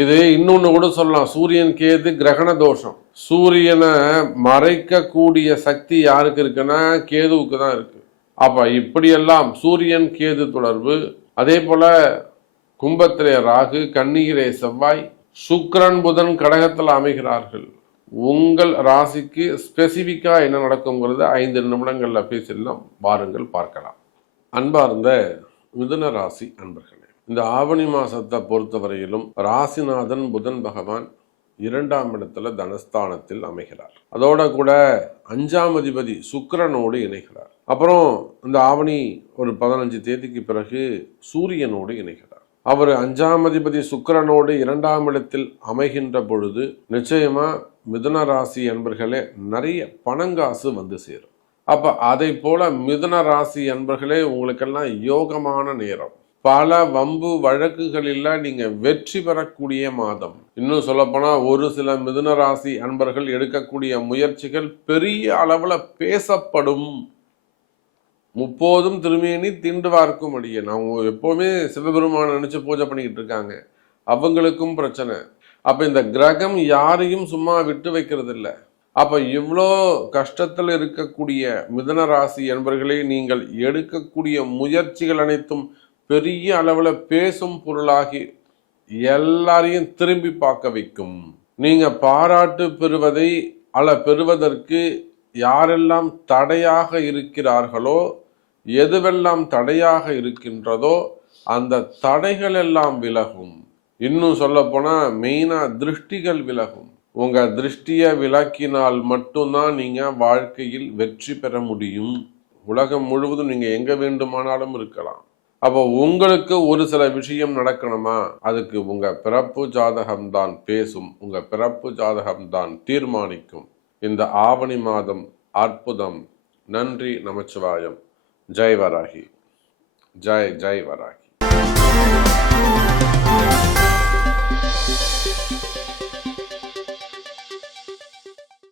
இது இன்னொன்று கூட சொல்லலாம். சூரியன் கேது கிரகண தோஷம். சூரியனை மறைக்கக்கூடிய சக்தி யாருக்கு இருக்குன்னா கேதுவுக்கு தான் இருக்கு. அப்ப இப்படியெல்லாம் சூரியன் கேது தொடர்பு அதே போல கும்பத்திலே ராகு கண்ணீரே செவ்வாய் சுக்ரன் புதன் கடகத்தில் அமைகிறார்கள். உங்கள் ராசிக்கு ஸ்பெசிஃபிக்காக என்ன நடக்குங்கிறது ஐந்து நிமிடங்களில் பேசிடலாம். வாருங்கள் பார்க்கலாம். அன்பார்ந்த மிதுன ராசி அன்பர்கள். இந்த ஆவணி மாசத்தை பொறுத்தவரையிலும் ராசிநாதன் புதன் பகவான் இரண்டாம் இடத்துல தனஸ்தானத்தில் அமைகிறார். அதோட கூட அஞ்சாம் அதிபதி சுக்கரனோடு இணைகிறார். அப்புறம் இந்த ஆவணி ஒரு பதினஞ்சு தேதிக்கு பிறகு சூரியனோடு இணைகிறார். அவர் அஞ்சாம் அதிபதி சுக்கரனோடு இரண்டாம் இடத்தில் அமைகின்ற பொழுது நிச்சயமா மிதுன ராசி என்பர்களே நிறைய பணங்காசு வந்து சேரும். அப்ப அதை போல மிதுன ராசி என்பர்களே உங்களுக்கெல்லாம் யோகமான நேரம். பல வம்பு வழக்குகளில் நீங்கள் வெற்றி பெறக்கூடிய மாதம். இன்னும் சொல்லப்போனால் ஒரு சில மிதுன ராசி அன்பர்கள் எடுக்கக்கூடிய முயற்சிகள் பெரிய அளவில் பேசப்படும். முப்போதும் திருமேனி தீண்டு வார்க்கும் அடியேன் அவங்க எப்போவுமே சிவபெருமான் நினச்சி பூஜை பண்ணிக்கிட்டு இருக்காங்க. அவங்களுக்கும் பிரச்சனை. அப்போ இந்த கிரகம் யாரையும் சும்மா விட்டு வைக்கிறது இல்லை அப்போ இவ்வளோ கஷ்டத்தில் இருக்கக்கூடிய மிதன ராசி என்பர்களை நீங்கள் எடுக்கக்கூடிய முயற்சிகள் அனைத்தும் பெரிய அளவில் பேசும் பொருளாகி எல்லாரையும் திரும்பி பார்க்க வைக்கும். நீங்க பாராட்டு பெறுவதை அல்ல பெறுவதற்கு யாரெல்லாம் தடையாக இருக்கிறார்களோ எதுவெல்லாம் தடையாக இருக்கின்றதோ அந்த தடைகள் எல்லாம் விலகும். இன்னும் சொல்ல போனா மெயினா திருஷ்டிகள் விலகும். உங்க திருஷ்டியை விளக்கினால் மட்டும்தான் நீங்க வாழ்க்கையில் வெற்றி பெற முடியும். உலகம் முழுவதும் நீங்க எங்க வேண்டுமானாலும் இருக்கலாம். அப்போ உங்களுக்கு ஒரு சில விஷயம் நடக்கணுமா? அதுக்கு உங்க பிறப்பு ஜாதகம் தான் பேசும். உங்க பிறப்பு ஜாதகம் தான் தீர்மானிக்கும். இந்த ஆவணி மாதம் அற்புதம். நன்றி நமச்சிவாயம். ஜெய் வராகி. ஜெய் ஜெய் வராகி.